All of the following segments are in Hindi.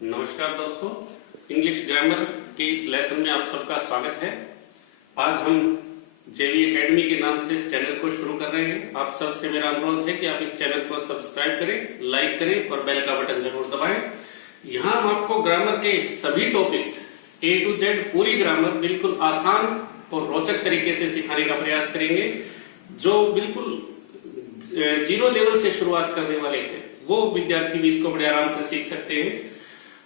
नमस्कार दोस्तों, इंग्लिश ग्रामर के इस लेसन में आप सबका स्वागत है। आज हम जेवी एकेडमी के नाम से इस चैनल को शुरू कर रहे हैं। आप सबसे मेरा अनुरोध है कि आप इस चैनल को सब्सक्राइब करें, लाइक करें और बेल का बटन जरूर दबाएं। यहाँ हम आपको ग्रामर के सभी टॉपिक्स A to Z पूरी ग्रामर बिल्कुल आसान और रोचक तरीके से सिखाने का प्रयास करेंगे। जो बिल्कुल जीरो लेवल से शुरुआत करने वाले हैं वो विद्यार्थी भी इसको बड़े आराम से सीख सकते हैं।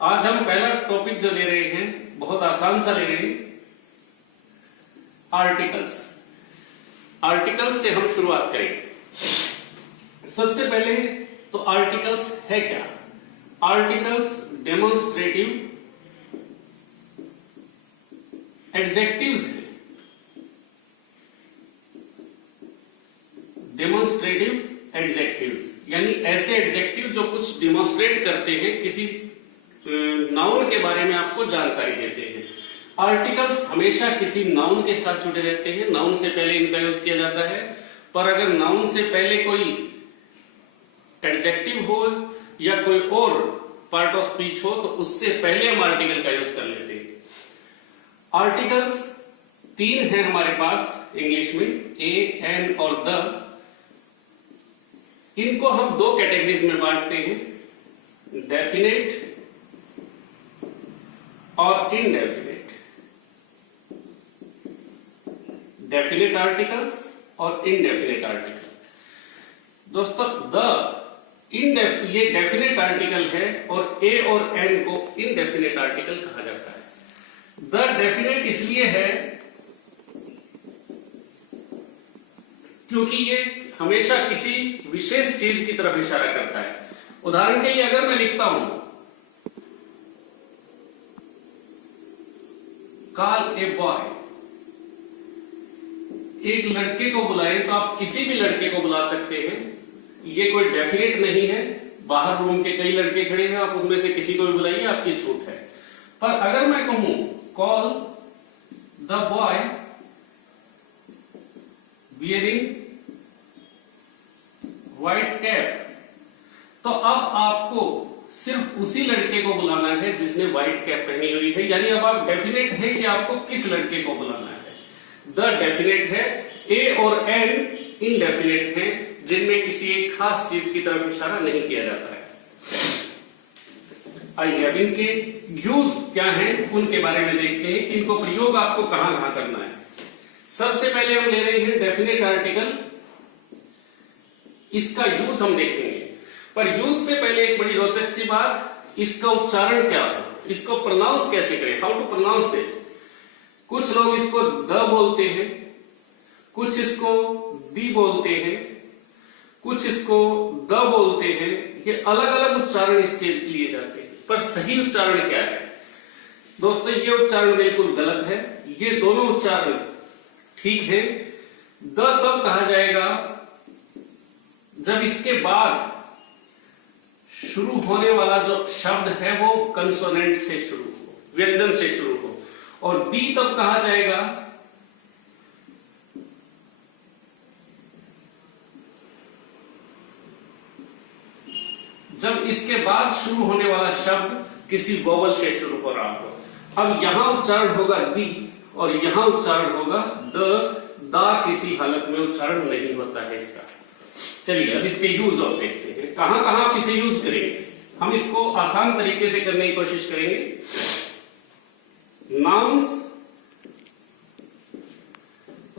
आज हम पहला टॉपिक जो ले रहे हैं बहुत आसान सा ले रहे हैं, आर्टिकल्स। आर्टिकल्स से हम शुरुआत करेंगे। सबसे पहले तो आर्टिकल्स है क्या? आर्टिकल्स डेमोन्स्ट्रेटिव एडजेक्टिव्स है। डेमोन्स्ट्रेटिव एडजेक्टिव्स यानी ऐसे एडजेक्टिव जो कुछ डिमोन्स्ट्रेट करते हैं, किसी नाउन के बारे में आपको जानकारी देते हैं। आर्टिकल्स हमेशा किसी नाउन के साथ जुड़े रहते हैं। नाउन से पहले इनका यूज किया जाता है, पर अगर नाउन से पहले कोई एडजेक्टिव हो या कोई और पार्ट ऑफ स्पीच हो तो उससे पहले हम आर्टिकल का यूज कर लेते हैं। आर्टिकल्स तीन हैं हमारे पास इंग्लिश में, ए, एन और द। इनको हम दो कैटेगरीज में बांटते हैं, डेफिनेट और इनडेफिनेट। डेफिनेट आर्टिकल्स और इनडेफिनेट आर्टिकल। दोस्तों ये डेफिनेट आर्टिकल है और ए और एन को इनडेफिनेट आर्टिकल कहा जाता है। द डेफिनेट इसलिए है क्योंकि ये हमेशा किसी विशेष चीज की तरफ इशारा करता है। उदाहरण के लिए अगर मैं लिखता हूं कॉल ए बॉय, एक लड़के को बुलाए, तो आप किसी भी लड़के को बुला सकते हैं। ये कोई डेफिनेट नहीं है। बाहर रूम के कई लड़के खड़े हैं, आप उनमें से किसी को भी बुलाइए, आपकी छूट है। पर अगर मैं कहूं call the boy wearing white cap, तो अब आपको सिर्फ उसी लड़के को बुलाना है जिसने व्हाइट कैप पहनी हुई है। यानी अब आप डेफिनेट है कि आपको किस लड़के को बुलाना है। द डेफिनेट है, ए और एन इनडेफिनेट है, जिनमें किसी एक खास चीज की तरफ इशारा नहीं किया जाता है। आइए अब इनके यूज क्या है उनके बारे में देखते हैं। इनको प्रयोग आपको कहां कहां करना है। सबसे पहले हम ले रहे हैं डेफिनेट आर्टिकल। इसका यूज हम देखेंगे, पर यूज से पहले एक बड़ी रोचक सी बात, इसका उच्चारण क्या हो, इसको प्रोनाउंस कैसे करें, हाउ टू प्रोनाउंस दिस। कुछ लोग इसको द बोलते हैं, कुछ इसको दी बोलते हैं, कुछ इसको द बोलते हैं। ये अलग अलग उच्चारण इसके लिए जाते हैं, पर सही उच्चारण क्या है? दोस्तों ये उच्चारण बिल्कुल गलत है। ये दोनों उच्चारण ठीक है। द तब कहा जाएगा जब इसके बाद शुरू होने वाला जो शब्द है वो कंसोनेंट से शुरू हो, व्यंजन से शुरू हो। और दी तब कहा जाएगा जब इसके बाद शुरू होने वाला शब्द किसी वोवल से शुरू हो रहा हो। अब यहां उच्चारण होगा दी और यहां उच्चारण होगा द। दा किसी हालत में उच्चारण नहीं होता है इसका। चलिए अब इसके यूज और देखते हैं, कहां कहां आप इसे यूज करेंगे। हम इसको आसान तरीके से करने की कोशिश करेंगे। नाउन्स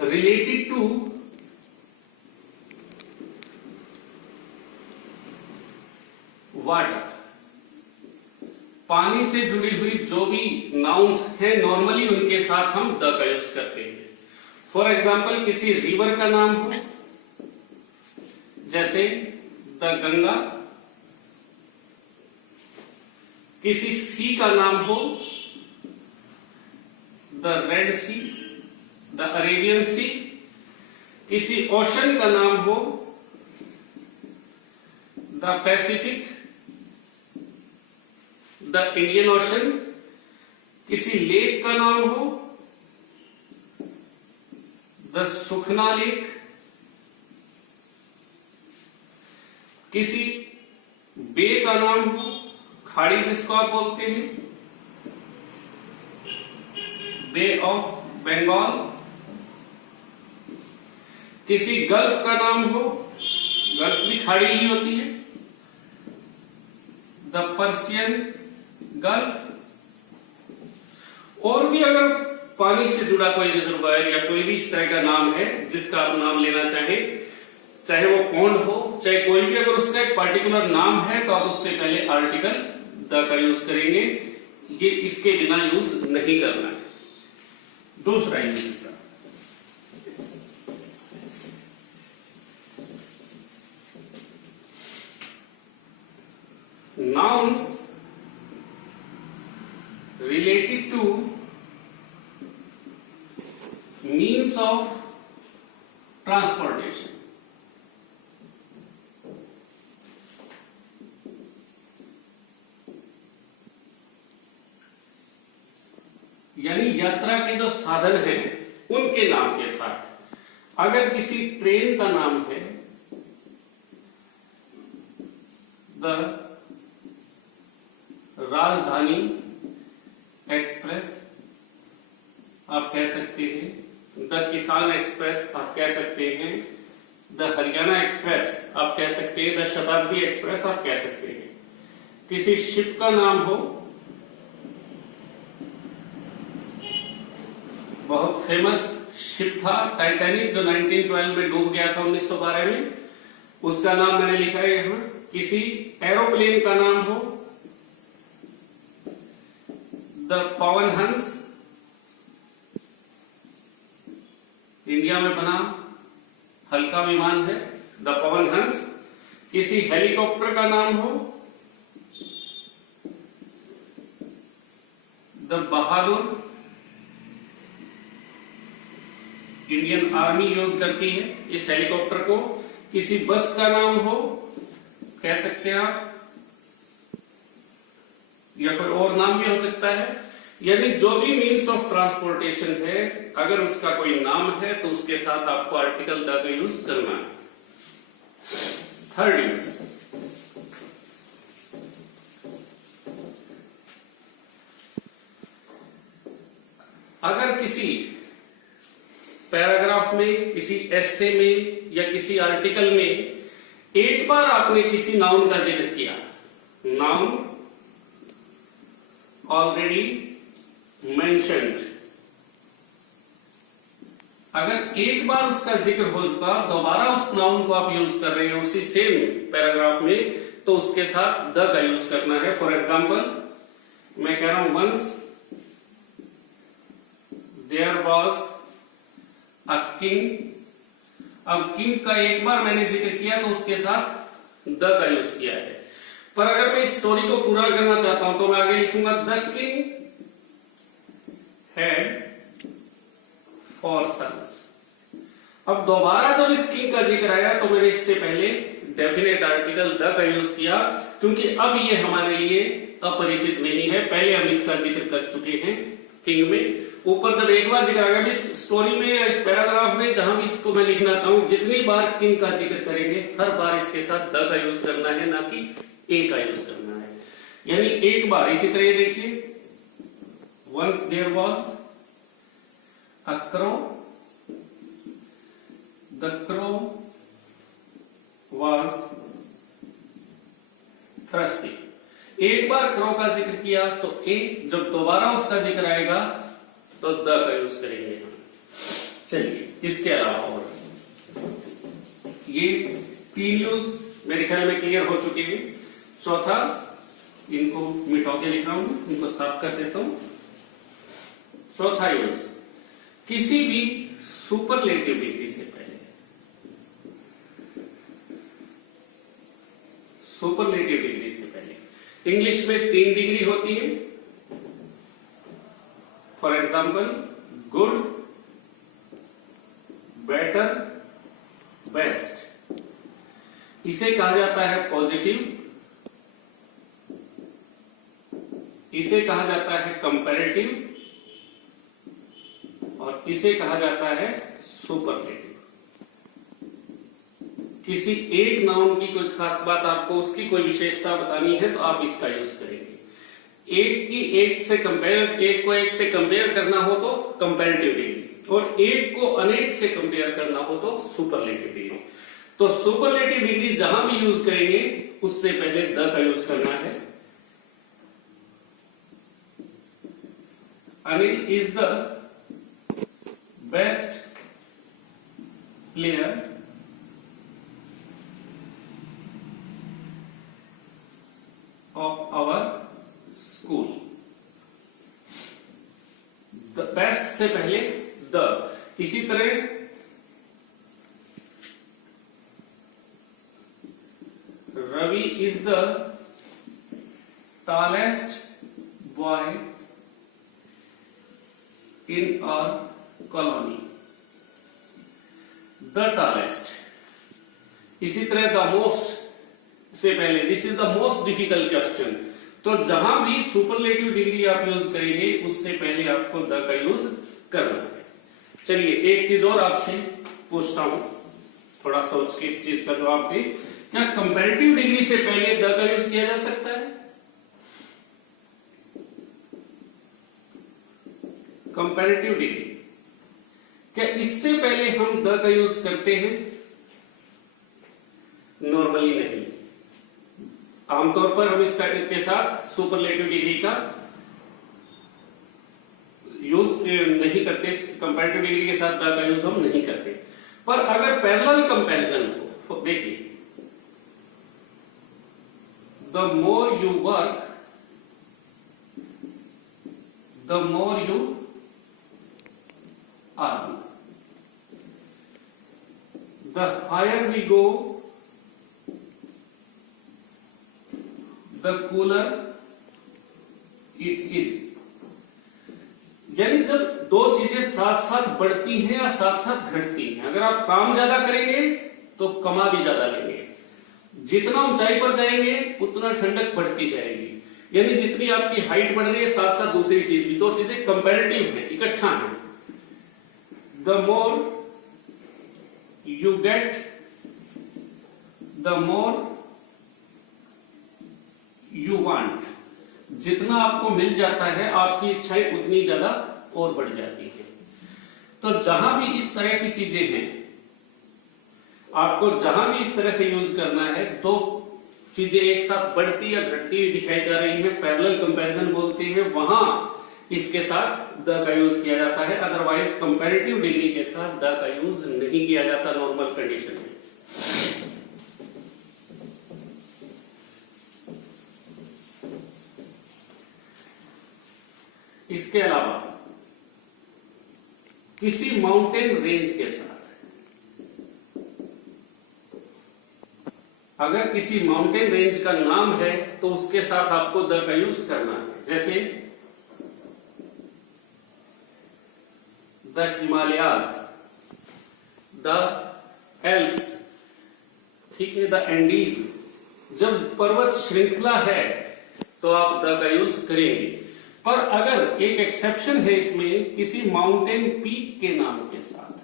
रिलेटेड टू वाटर, पानी से जुड़ी हुई जो भी नाउन्स हैं नॉर्मली उनके साथ हम द का यूज करते हैं। फॉर एग्जाम्पल किसी रिवर का नाम हो, जैसे द गंगा। किसी सी का नाम हो, the Red Sea, the Arabian Sea. किसी ओशन का नाम हो, the Pacific, the Indian Ocean. किसी लेक का नाम हो, द सुखना लेक। किसी बे का नाम हो, खाड़ी जिसको आप बोलते हैं बे ऑफ बंगाल, किसी गल्फ का नाम हो, गल्फ भी खाड़ी ही होती है, द पर्शियन गल्फ। और भी अगर पानी से जुड़ा कोई रिजर्वायर या कोई भी इस तरह का नाम है जिसका आप नाम लेना चाहें, चाहे वो पॉन्ड हो चाहे कोई भी, अगर उसका एक पर्टिकुलर नाम है तो आप उससे पहले आर्टिकल द का यूज करेंगे, ये इसके बिना यूज नहीं करना है। दूसरा इंग्लिश का nouns related to means of transportation। यानी यात्रा के जो साधन हैं उनके नाम के साथ, अगर किसी ट्रेन का नाम है द राजधानी एक्सप्रेस आप कह सकते हैं, द किसान एक्सप्रेस आप कह सकते हैं, द हरियाणा एक्सप्रेस आप कह सकते हैं, द शताब्दी एक्सप्रेस आप कह सकते हैं। किसी शिप का नाम हो, बहुत फेमस शिप था टाइटैनिक जो 1912 में डूब गया था 1912 में, उसका नाम मैंने लिखा है यहां। किसी एरोप्लेन का नाम हो द पवन हंस, इंडिया में बना हल्का विमान है द पवन हंस। किसी हेलीकॉप्टर का नाम हो the Bahadur, Indian army use करती है इस हेलीकॉप्टर को। किसी बस का नाम हो कह सकते हैं आप, या कोई और नाम भी हो सकता है। यानी जो भी मीन्स ऑफ ट्रांसपोर्टेशन है अगर उसका कोई नाम है तो उसके साथ आपको आर्टिकल द का यूज करना है। थर्ड यूज, अगर किसी पैराग्राफ में, किसी एसे में या किसी आर्टिकल में एक बार आपने किसी नाउन का जिक्र किया, नाउन ऑलरेडी मेंशन्ड, अगर एक बार उसका जिक्र हो चुका, दोबारा उस नाउन को आप यूज कर रहे हैं उसी सेम पैराग्राफ में, तो उसके साथ द का यूज करना है। फॉर एग्जाम्पल मैं कह रहा हूं once there was a king, अब किंग का एक बार मैंने जिक्र किया तो उसके साथ द का यूज किया है। पर अगर मैं इस स्टोरी को पूरा करना चाहता हूं तो मैं आगे लिखूंगा द किंग हैड 4 sons। अब दोबारा जब इस किंग का जिक्र आया तो मैंने इससे पहले डेफिनेट आर्टिकल द का यूज किया, क्योंकि अब ये हमारे लिए अपरिचित नहीं है, पहले हम इसका जिक्र कर चुके हैं किंग में। ऊपर जब एक बार जिक्र आ गया, इस स्टोरी में या इस पैराग्राफ में जहां भी इसको मैं लिखना चाहूं, जितनी बार किंग का जिक्र करेंगे हर बार इसके साथ द का यूज करना है, ना कि ए का यूज करना है। यानी एक बार इसी तरह देखिए, once there was a crow, the crow was thirsty. एक बार क्रो का जिक्र किया तो ए, जब दोबारा उसका जिक्र आएगा तो द का यूज करेंगे हम। चलिए इसके अलावा और ये 3 यूज मेरे ख्याल में क्लियर हो चुके हैं। चौथा, इनको मिटा के लिख रहा हूं, इनको साफ कर देता हूं। चौथा यूज, किसी भी सुपरलेटिव डिग्री से पहले, सुपरलेटिव डिग्री से पहले इंग्लिश में 3 डिग्री होती है। For example good, better, best. इसे कहा जाता है पॉजिटिव, इसे कहा जाता है कंपैरेटिव, और इसे कहा जाता है सुपरलेटिव। किसी एक नाउन की कोई खास बात आपको उसकी कोई विशेषता बतानी है तो आप इसका यूज करेंगे। एक को एक से कंपेयर करना हो तो कंपैरेटिव डिग्री, और एक को अनेक से कंपेयर करना हो तो सुपरलेटिव डिग्री। तो सुपरलेटिव डिग्री जहां भी यूज करेंगे उससे पहले द का यूज करना है। Anil is the best player of our school. The best से पहले द। इसी तरह Ravi is the tallest boy in our colony. The tallest. इसी तरह द मोस्ट से पहले this is the most difficult question. तो जहां भी सुपरलेटिव डिग्री आप यूज करेंगे उससे पहले आपको द का यूज करना है। चलिए एक चीज और आपसे पूछता हूं, थोड़ा सोच के इस चीज का जवाब दे। क्या कंपैरेटिव डिग्री से पहले द का यूज किया जा सकता है? कंपैरेटिव डिग्री, क्या इससे पहले हम द का यूज करते हैं? नॉर्मली नहीं। आमतौर पर हम इसका के साथ सुपरलेटिव डिग्री का यूज नहीं करते, कंपैरेटिव डिग्री के साथ द का यूज हम नहीं करते। पर अगर पैरेलल कंपैरिजन हो, देखिए the more you work the more you earn, the higher we go the cooler it is. यानी जब दो चीजें साथ साथ बढ़ती हैं या साथ साथ घटती हैं, अगर आप काम ज्यादा करेंगे तो कमा भी ज्यादा लेंगे, जितना ऊंचाई पर जाएंगे उतना ठंडक बढ़ती जाएगी। यानी जितनी आपकी हाइट बढ़ रही है साथ साथ दूसरी चीज भी, दो चीजें कंपैरेटिव हैं, इकट्ठा हैं। The more you get the more you want. जितना आपको मिल जाता है आपकी इच्छाएं उतनी ज्यादा और बढ़ जाती है। तो जहां भी इस तरह की चीजें हैं, आपको जहां भी इस तरह से यूज करना है, दो चीजें एक साथ बढ़ती या घटती हुई दिखाई जा रही हैं, पैरेलल कंपैरिजन बोलते हैं, वहां इसके साथ द का यूज किया जाता है। अदरवाइज कंपैरेटिव डिग्री के साथ द का यूज नहीं किया जाता नॉर्मल कंडीशन में। इसके अलावा किसी माउंटेन रेंज के साथ, अगर किसी माउंटेन रेंज का नाम है तो उसके साथ आपको द का यूज करना है। जैसे द हिमालयाज, द एल्प्स, ठीक है, द एंडीज। जब पर्वत श्रृंखला है तो आप द का यूज करेंगे। पर अगर एक एक्सेप्शन है इसमें, किसी माउंटेन पीक के नाम के साथ,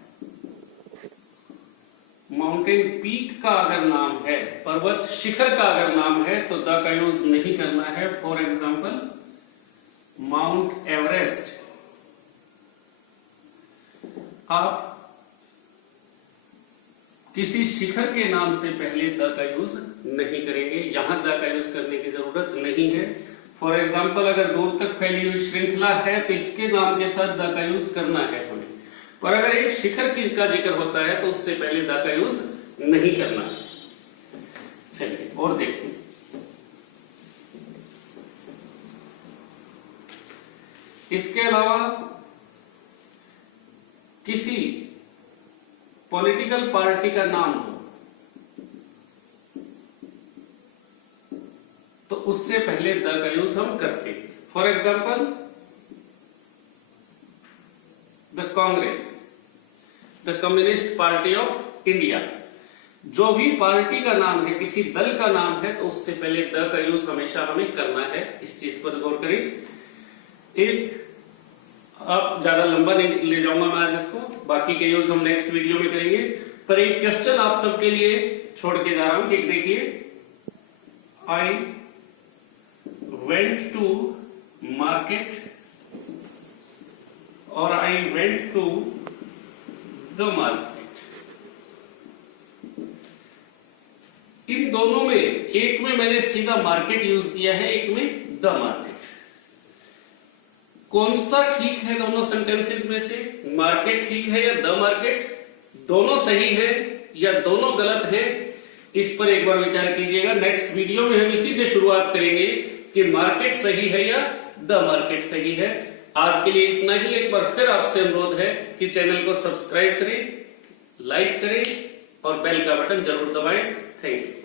माउंटेन पीक का अगर नाम है, पर्वत शिखर का अगर नाम है तो द का यूज नहीं करना है। फॉर एग्जाम्पल माउंट एवरेस्ट, आप किसी शिखर के नाम से पहले द का यूज नहीं करेंगे, यहां द का यूज करने की जरूरत नहीं है। फॉर एग्जाम्पल अगर दूर तक फैली हुई श्रृंखला है तो इसके नाम के साथ द का यूज करना है हमें। पर अगर एक शिखर का जिक्र होता है तो उससे पहले द का यूज नहीं करना है। चलिए और देखिए, इसके अलावा किसी पॉलिटिकल पार्टी का नाम हो तो उससे पहले द का यूज हम करते हैं। For example the Congress, the communist party of India. जो भी पार्टी का नाम है, किसी दल का नाम है, तो उससे पहले द का यूज हमेशा हमें करना है। इस चीज पर गौर करें। एक अब ज्यादा लंबा नहीं ले जाऊंगा मैं आज इसको, बाकी के यूज हम नेक्स्ट वीडियो में करेंगे। पर एक क्वेश्चन आप सबके लिए छोड़ के जा रहा हूं कि देखिए, आई वेंट टू मार्केट और I went to the market. इन दोनों में एक में मैंने सीधा मार्केट यूज किया है, एक में द मार्केट। कौन सा ठीक है दोनों सेंटेंसेस में से? मार्केट ठीक है या द मार्केट? दोनों सही है या दोनों गलत है? इस पर एक बार विचार कीजिएगा। नेक्स्ट वीडियो में हम इसी से शुरुआत करेंगे कि मार्केट सही है या द मार्केट सही है। आज के लिए इतना ही। एक बार फिर आपसे अनुरोध है कि चैनल को सब्सक्राइब करें, लाइक करें और बेल का बटन जरूर दबाएं। Thank you.